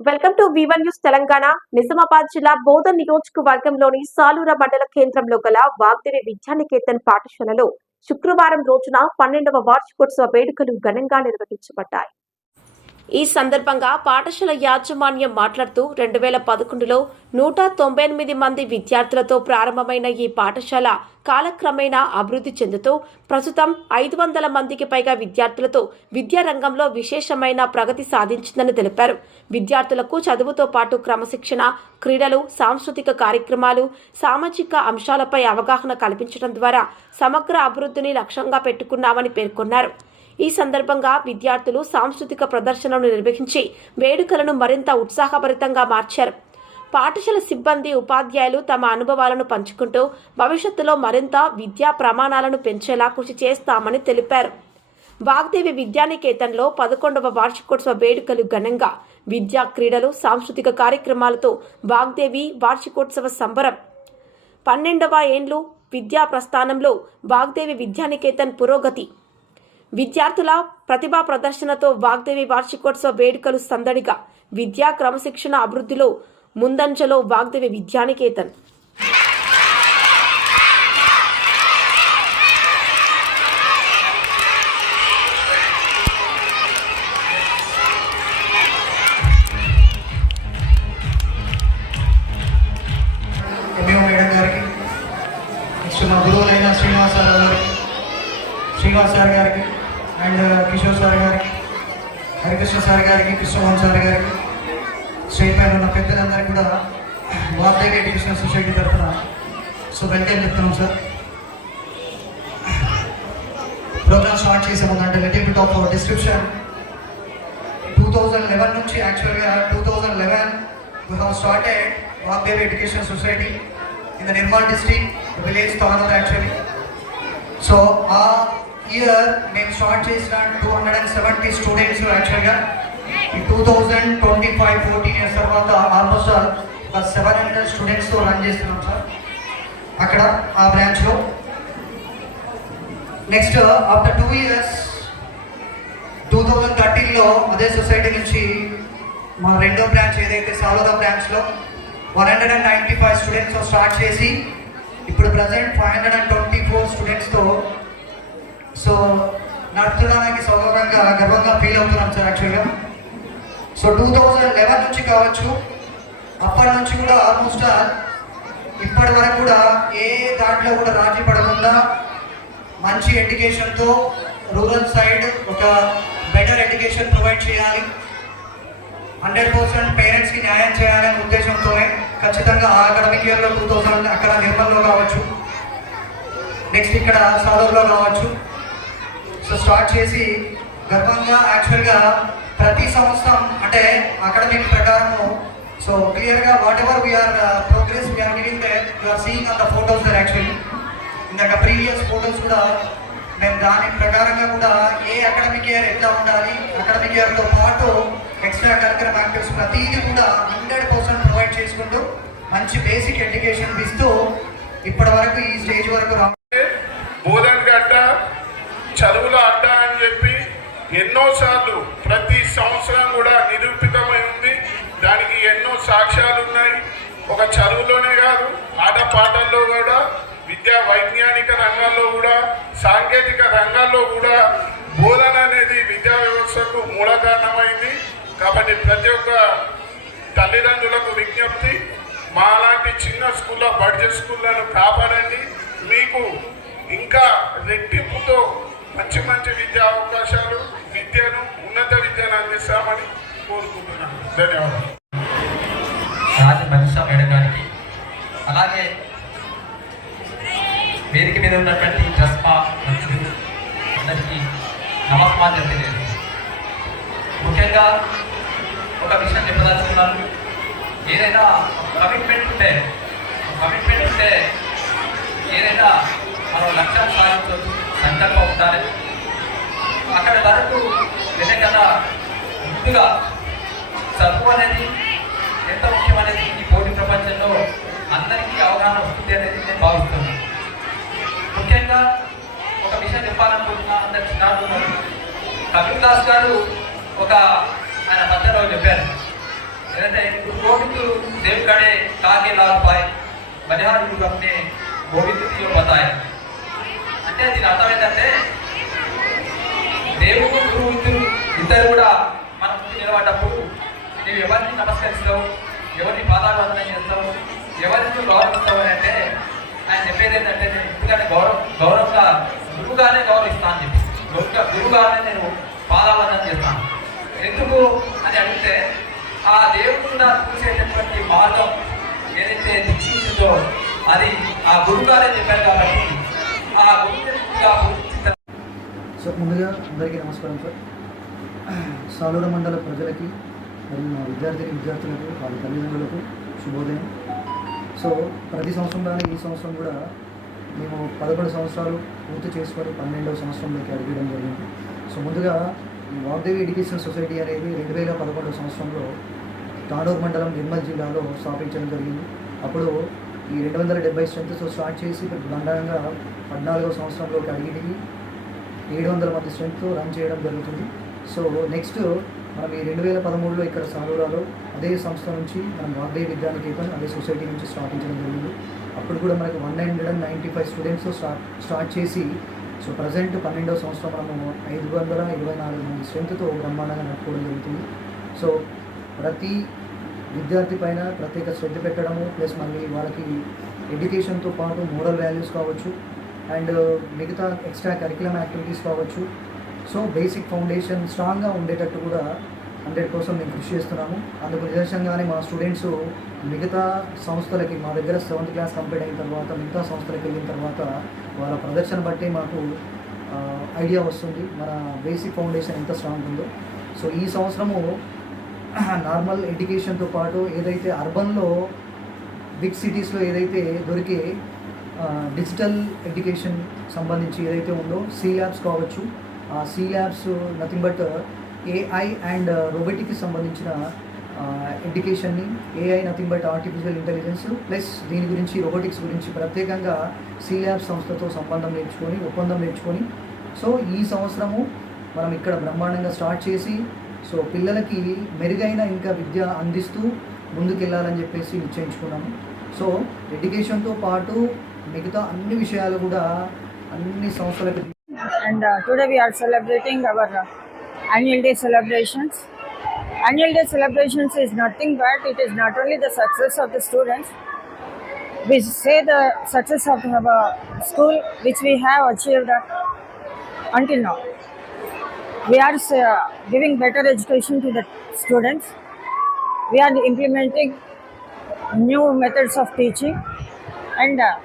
Welcome to వివన్ news Telangana. Nizamabad జిల్లా బోధన్ నియోజకవర్గంలోని సాలూర మండల కేంద్రంలో గల వాగ్దేవి విద్యానికేతన్ పాఠశాలలో శుక్రవారం రోజున పన్నెండవ వార్షికోత్సవ వేడుకలు ఘనంగా నిర్వహించబడ్డాయి. ఈ సందర్భంగా పాఠశాల యాజమాన్యం మాట్లాడుతూ రెండు వేల పదకొండులో నూట తొంభై ఎనిమిది మంది విద్యార్థులతో ప్రారంభమైన ఈ పాఠశాల కాలక్రమేణా అభివృద్ధి చెందుతూ ప్రస్తుతం ఐదు వందల మందికి పైగా విద్యార్థులతో విద్యారంగంలో విశేషమైన ప్రగతి సాధించిందని తెలిపారు. విద్యార్థులకు చదువుతో పాటు క్రమశిక్షణ క్రీడలు సాంస్కృతిక కార్యక్రమాలు సామాజిక అంశాలపై అవగాహన కల్పించడం ద్వారా సమగ్ర అభివృద్ధిని లక్ష్యంగా పెట్టుకున్నామని పేర్కొన్నారు. ఈ సందర్భంగా విద్యార్థులు సాంస్కృతిక ప్రదర్శనలు నిర్వహించి వేడుకలను మరింత ఉత్సాహభరితంగా మార్చారు. పాఠశాల సిబ్బంది ఉపాధ్యాయులు తమ అనుభవాలను పంచుకుంటూ భవిష్యత్తులో మరింత విద్యా ప్రమాణాలను పెంచేలా కృషి చేస్తామని తెలిపారు. వాగ్దేవి విద్యానికేతన్లో పదకొండవ వార్షికోత్సవ వేడుకలు ఘనంగా విద్యా క్రీడలు సాంస్కృతిక కార్యక్రమాలతో వాగ్దేవి వార్షికోత్సవ సంబరం. పన్నెండవ ఏండ్లు విద్యా ప్రస్థానంలో వాగ్దేవి విద్యానికేతన్ పురోగతి విద్యార్థుల ప్రతిభా ప్రదర్శనతో వాగ్దేవి వార్షికోత్సవ వేడుకలు సందడిగా. విద్యా క్రమశిక్షణ అభివృద్ధిలో ముందంజలో వాగ్దేవి విద్యానికేతన్. గారికి గురువులైన శ్రీనివాసరావు గారికి గారికి అండ్ కిషోర్ సార్ గారికి హరికృష్ణ సార్ గారికి కృష్ణమోహన్ సార్ గారికి స్టేట్ పైన ఉన్న పెద్దలందరికీ కూడా వాగ్దేవి ఎడ్యుకేషన్ సొసైటీ తరఫున సో వెల్కమ్ చెప్తున్నాం సార్. ప్రోగ్రామ్ స్టార్ట్ చేసే ముందు అంటే little bit of description. Two thousand eleven నుంచి యాక్చువల్గా two thousand eleven we have started Vagdevi education society in the Nirmal district village Tanur actually so ఆ year మేము start చేసిన two hundred and seventy students యాక్చువల్గా two thousand twenty five fourteen years తర్వాత almost ఒక seven hundred స్టూడెంట్స్తో run చేస్తున్నాం sir. అక్కడ ఆ బ్రాంచ్లో next after two years two thousand థర్టీన్లో అదే సొసైటీ నుంచి మా రెండో బ్రాంచ్ ఏదైతే సాలోదా బ్రాంచ్లో one hundred and ninety five స్టూడెంట్స్తో start చేసి ఇప్పుడు present five hundred and twenty four స్టూడెంట్స్తో so నడుచడానికి సౌలభంగా గర్వంగా ఫీల్ అవుతున్నాం సార్ యాక్చువల్గా సో టూ థౌజండ్ లెవెన్ నుంచి కావచ్చు అప్పటి నుంచి కూడా ఆల్మోస్ట్ ఇప్పటి వరకు కూడా ఏ దాంట్లో కూడా రాజీ పడకుండా మంచి ఎడ్యుకేషన్తో రూరల్ సైడ్ ఒక బెటర్ ఎడ్యుకేషన్ ప్రొవైడ్ చేయాలి. హండ్రెడ్ పర్సెంట్ పేరెంట్స్కి న్యాయం చేయాలనే ఉద్దేశంతోనే ఖచ్చితంగా ఆ అకాడమిక్ ఇయర్లో టూ థౌసండ్ అక్కడ నిర్మల్లో కావచ్చు నెక్స్ట్ ఇక్కడ సాలూరులో కావచ్చు. సో స్టార్ట్ చేసి గర్వంగా యాక్చువల్గా ప్రతి సంవత్సరం అంటే అకాడమిక్ ప్రకారము సో క్లియర్గా whatever we are progress we are giving that you are seeing on the photos there actually ఇందాక ప్రీవియస్ ఫోటోస్ కూడా మేము దాని ప్రకారంగా కూడా ఏ అకాడమిక్ ఇయర్ ఎట్లా ఉండాలి అకాడమిక్ ఇయర్తో పాటు ఎక్స్ట్రా కరికులం యాక్టివిటీస్ ప్రతిదీ కూడా హండ్రెడ్ పర్సెంట్ ప్రొవైడ్ చేసుకుంటూ మంచి బేసిక్ ఎడ్యుకేషన్ ఇస్తూ ఇప్పటి వరకు ఈ స్టేజ్ వరకు రా చదువుల అడ్డా అని చెప్పి ఎన్నోసార్లు ప్రతి సంవత్సరం కూడా నిరూపితమై ఉంది. దానికి ఎన్నో సాక్ష్యాలు ఉన్నాయి. ఒక చదువులోనే కాదు ఆటపాటల్లో కూడా విద్యా వైజ్ఞానిక రంగాల్లో కూడా సాంకేతిక రంగాల్లో కూడా బోధన అనేది విద్యా వ్యవస్థకు మూల కారణమైంది కాబట్టి ప్రతి ఒక్క తల్లిదండ్రులకు విజ్ఞప్తి మాలాంటి చిన్న స్కూల్లో బడ్జెట్ స్కూళ్ళను కాపాడండి. మీకు ఇంకా రెట్టింపుతో మంచి మంచి విద్యా అవకాశాలు విద్యను ఉన్నత విద్యను అందిస్తామని కోరుకుంటున్నాను. ధన్యవాదాలు. రాజు వేయడానికి మేడం గారికి. అలాగే వేదిక మీద ఉన్నటువంటి జస్పా మంత్రులు అందరికీ నమస్కారం తెలియజేది ముఖ్యంగా ఒక విషయం చెప్పదలుచుకున్నాను. ఏదైనా కమిట్మెంట్ ఉంటే కమిట్మెంట్ ఉంటే ఏదైనా మనం లక్ష్యం సాధించవచ్చు. సంకల్పం ఉండాలి. అక్కడ వరకు వెళ్ళే కదా ముందుగా చదువు అనేది ఎంత ముఖ్యమనేది ఈ పోటీ ప్రపంచంలో అందరికీ అవగాహన వస్తుంది అనేది నేను భావిస్తున్నాను. ముఖ్యంగా ఒక విషయం చెప్పాలనుకుంటున్నా అందరు చిన్నారు కపిల్ దాస్ గారు ఒక ఆయన మధ్యలో చెప్పారు ఏంటంటే గోవిందు దేవ్ కడే కాకే లాల్ పాయ్ బలిహార్ గోవిందు బతాయ్ అంటే దీని అర్థం ఏంటంటే దేవుడు గురువు ఇద్దరు ఇద్దరు కూడా మన ముందు నిలబడ్డప్పుడు నువ్వు ఎవరిని నమస్కరిస్తావు ఎవరిని పాదాభివందనం చేస్తావు ఎవరిని నువ్వు గౌరవిస్తావు అని అంటే ఆయన చెప్పేది ఏంటంటే నేను ఎందుకంటే గౌరవ గౌరవంగా గురువుగానే గౌరవిస్తాను అని చెప్పి. గురువుగా గురువుగానే నేను పాదాభివందనం చేస్తాను. ఎందుకు అని అడిగితే ఆ దేవుడు చూసేటటువంటి మార్గం ఏదైతే దిక్సూచిందో అది ఆ గురువుగారే చెప్పారు కాబట్టి సో ముందుగా అందరికీ నమస్కారం సార్. సాలూర మండల ప్రజలకి మరియు మా విద్యార్థి విద్యార్థులకు వాళ్ళ తల్లిదండ్రులకు శుభోదయం. సో ప్రతి సంవత్సరంలోనే ఈ సంవత్సరం కూడా మేము పదకొండు సంవత్సరాలు పూర్తి చేసుకొని పన్నెండవ సంవత్సరంలోకి అడిగడం జరిగింది. సో ముందుగా ఈ వాగ్దేవి ఎడ్యుకేషన్ సొసైటీ అనేది రెండు వేల పదకొండవ సంవత్సరంలో తాడూరు మండలం నిర్మల్ జిల్లాలో స్థాపించడం జరిగింది. అప్పుడు ఈ రెండు వందల డెబ్బై స్ట్రెంత్తో స్టార్ట్ చేసి బండారంగా పద్నాలుగవ సంవత్సరంలోకి అడిగి ఏడు వందల మంది స్ట్రెంత్తో రన్ చేయడం జరుగుతుంది. సో నెక్స్ట్ మనం ఈ రెండు వేల పదమూడులో ఇక్కడ సాలూరాలో అదే సంస్థ నుంచి మనం వాగ్దే విద్యానికేతన్ అదే సొసైటీ నుంచి స్థాపించడం జరిగింది. అప్పుడు కూడా మనకి one hundred and ninety five students start start చేసి సో ప్రజెంట్ పన్నెండవ సంవత్సరం మనము ఐదు వందల ఇరవై నాలుగు మంది స్ట్రెంత్తో బ్రహ్మాండంగా నడుపుకోవడం జరుగుతుంది. సో ప్రతి విద్యార్థి పైన ప్రత్యేక శ్రద్ధ పెట్టడము ప్లస్ మళ్ళీ వాళ్ళకి ఎడ్యుకేషన్తో పాటు మోరల్ వాల్యూస్ కావచ్చు అండ్ మిగతా ఎక్స్ట్రా కరికులం యాక్టివిటీస్ కావచ్చు. సో బేసిక్ ఫౌండేషన్ స్ట్రాంగ్గా ఉండేటట్టు కూడా హండ్రెడ్ కోసం మేము కృషి చేస్తున్నాము. అందుకు నిదర్శనంగానే మా స్టూడెంట్స్ మిగతా సంస్థలకి మా దగ్గర సెవెంత్ క్లాస్ కంప్లీట్ అయిన తర్వాత మిగతా సంస్థలకి వెళ్ళిన తర్వాత వాళ్ళ ప్రదర్శన బట్టి మాకు ఐడియా వస్తుంది. మన బేసిక్ ఫౌండేషన్ ఎంత స్ట్రాంగ్ ఉందో. సో ఈ సంవత్సరము నార్మల్ ఎడ్యుకేషన్తో పాటు ఏదైతే అర్బన్లో బిగ్ సిటీస్లో ఏదైతే దొరికే డిజిటల్ ఎడ్యుకేషన్ సంబంధించి ఏదైతే ఉందో సి ల్యాబ్స్ కావచ్చు ఆ C labs nothing but AI and రోబోటిక్కి సంబంధించిన ఎడ్యుకేషన్ని AI nothing but artificial intelligence plus దీని గురించి రోబోటిక్స్ గురించి ప్రత్యేకంగా సీ ల్యాబ్ సంస్థతో సంబంధం నేర్చుకొని ఒప్పందం నేర్చుకొని సో ఈ సంవత్సరము మనం ఇక్కడ బ్రహ్మాండంగా స్టార్ట్ చేసి సో పిల్లలకి మెరుగైన ఇంకా విద్య అందిస్తూ ముందుకెళ్ళాలని చెప్పేసి నిశ్చయించుకున్నాము. సో ఎడ్యుకేషన్తో పాటు మిగతా అన్ని విషయాలు కూడా అన్ని సంస్థలకు and today we are celebrating our annual day celebrations annual day celebrations is nothing but it is not only the success of the students we say the success of our school which we have achieved అంటున్నా We are uh, giving better education to the students. We are implementing new methods of teaching and uh,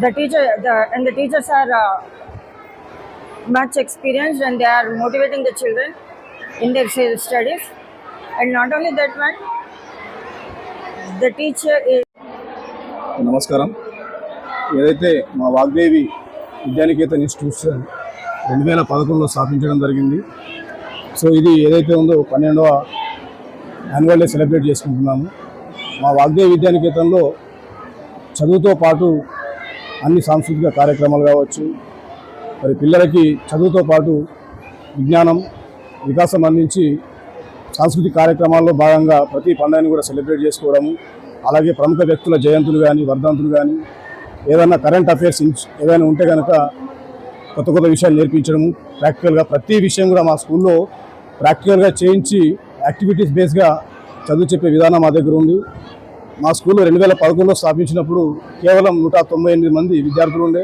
the teacher the, and the teachers are uh, much experienced and they are motivating the children in their studies and not only that one the teacher is నమస్కారం ఏదైతే మా Vagdevi Vidyanikethan institution రెండు వేల పదకొండులో స్థాపించడం జరిగింది. So ఇది ఏదైతే ఉందో పన్నెండవ యాన్యువల్ డే సెలబ్రేట్ చేసుకుంటున్నాము. మా వాగ్దేవ విద్యానికేతన్లో చదువుతో పాటు అన్ని సాంస్కృతిక కార్యక్రమాలు కావచ్చు మరి పిల్లలకి చదువుతో పాటు విజ్ఞానం వికాసం అందించి సాంస్కృతిక కార్యక్రమాల్లో భాగంగా ప్రతి పండుగని కూడా సెలబ్రేట్ చేసుకోవడము అలాగే ప్రముఖ వ్యక్తుల జయంతులు కానీ వర్ధంతులు కానీ ఏదైనా కరెంట్ అఫైర్స్ ఏదైనా ఉంటే కనుక కొత్త కొత్త విషయాలు నేర్పించడము ప్రాక్టికల్గా ప్రతి విషయం కూడా మా స్కూల్లో ప్రాక్టికల్గా చేయించి యాక్టివిటీస్ బేస్గా చదువు చెప్పే విధానం మా దగ్గర ఉంది. మా స్కూల్లో రెండు వేల పదకొండులో స్థాపించినప్పుడు కేవలం నూట తొంభై ఎనిమిది మంది విద్యార్థులు ఉండే.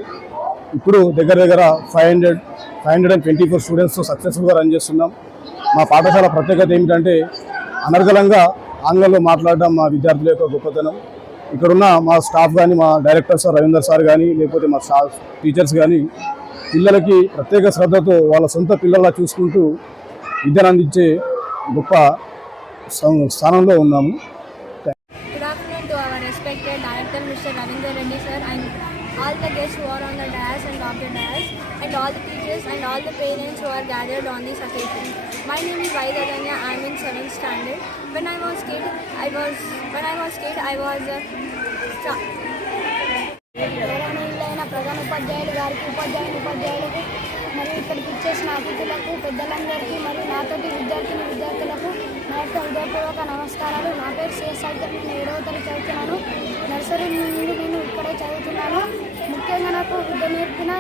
ఇప్పుడు దగ్గర దగ్గర five hundred five hundred and twenty four స్టూడెంట్స్తో సక్సెస్ఫుల్గా రన్ చేస్తున్నాం. మా పాఠశాల ప్రత్యేకత ఏమిటంటే అనర్గళంగా ఆంగ్లంలో మాట్లాడడం మా విద్యార్థుల యొక్క గొప్పతనం. ఇక్కడున్న మా స్టాఫ్ కానీ మా డైరెక్టర్ సార్ రవీందర్ సార్ కానీ లేకపోతే మా స్టాఫ్ టీచర్స్ కానీ పిల్లలకి ప్రత్యేక శ్రద్ధతో వాళ్ళ సొంత పిల్లల చూసుకుంటూ విద్యను అందించే గొప్ప స్థానంలో ఉన్నాము Good afternoon to our respected director, Mr. Ravindra Reddy sir, and all the guests who are on the dais and off the dais, and all the teachers and all the parents who are gathered on this occasion. My name is Vaidadanya. I am in 7th standard. When I was kid, I was when I was kid, I was. Uh, sta- గౌరవనీయులైన ప్రధాన ఉపాధ్యాయులు గారికి ఉపాధ్యాయుని ఉపాధ్యాయులకు మరియు ఇక్కడికి ఇచ్చేసిన అతిథులకు పెద్దలందరికీ మరియు నాతోటి విద్యార్థిని విద్యార్థులకు నా యొక్క హృదయపూర్వక నమస్కారాలు. నా పేరు సిఎస్ అయితే నేను ఏడవ తరగతి చదువుతున్నాను. నర్సరీ నుండి నేను ఇక్కడే చదువుతున్నాను. ముఖ్యంగా నాకు విద్య నేర్పిన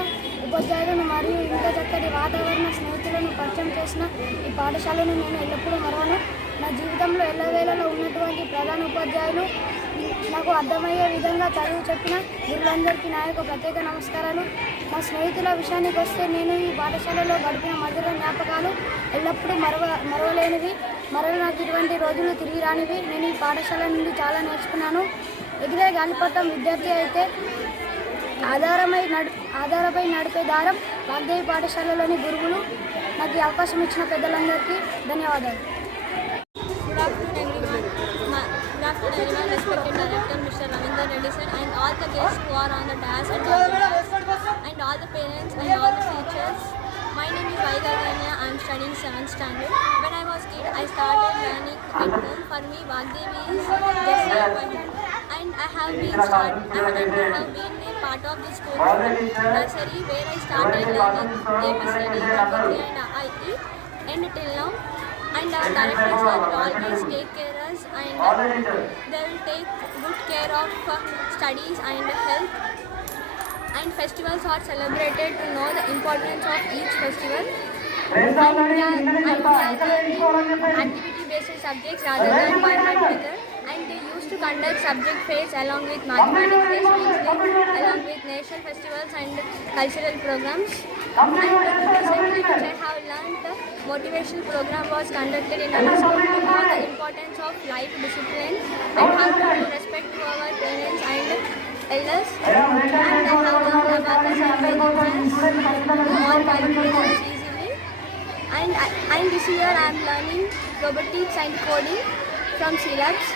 ఉపాధ్యాయులను మరియు ఇంత చక్కటి వాతావరణ స్నేహితులను పరిచయం చేసిన ఈ పాఠశాలను నేను ఎల్లప్పుడూ మరవను నా జీవితంలో ఎల్లవేళలో ఉన్నటువంటి ప్రధాన ఉపాధ్యాయులు. నాకు అర్థమయ్యే విధంగా చదువు చెప్పిన గురువులందరికీ నా యొక్క ప్రత్యేక నమస్కారాలు. నా స్నేహితుల విషయానికి వస్తే నేను ఈ పాఠశాలలో గడిపిన మధుర జ్ఞాపకాలు ఎల్లప్పుడూ మరవ మరవలేనివి. మరల నాకు ఇటువంటి రోజులు తిరిగి రానివి. నేను ఈ పాఠశాల నుండి చాలా నేర్చుకున్నాను. ఎగిరే గాలిపటం విద్యార్థి అయితే ఆధారమై నడు ఆధారపై నడిపే దారం వాగ్దేవి పాఠశాలలోని గురువులు. నాకు ఈ అవకాశం ఇచ్చిన పెద్దలందరికీ ధన్యవాదాలు. Afternoon, everyone. Respected Director, Mr. Reddy sir, and all the guests who are on the dais and all the, and all the parents and all the teachers. My name is Vaidaganya. I am studying 7th standard. When I was kid, I started learning at home. For me, Vagdevi is just like one. And I have been start, and I have been a part of this school nursery where I started learning ABCD, 1, 2, 3 and IE. And till now, and our directors will always take care us and they will take good care of uh, studies and health. And festivals are celebrated to know the importance of each festival. And we are, and we activity based subjects rather than by heart method and they used to conduct subject fairs along with mathematics fairs along with national festivals and cultural programs. And recently which I have learned motivational program was conducted in our school to know the importance of life discipline and how to respect to our parents and elders and I have learned about the survey all calculations easily and, and this year I am learning robotics and coding from syllabus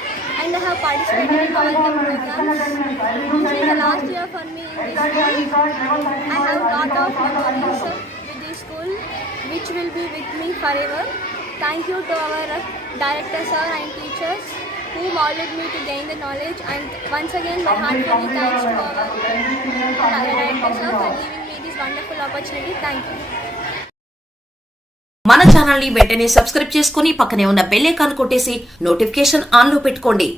and I have participated in all the programs. This is the last year for me in this school. I have lot of memories which will be with me forever. Thank you to our uh, director sir and teachers who molded me to gain the knowledge and once again my heartfelt thanks to our director sir for giving me this wonderful opportunity. Thank you. మన ఛానల్ని వెంటనే subscribe చేసుకుని పక్కనే ఉన్న bell icon కొట్టేసి notification ఆన్లో పెట్టుకోండి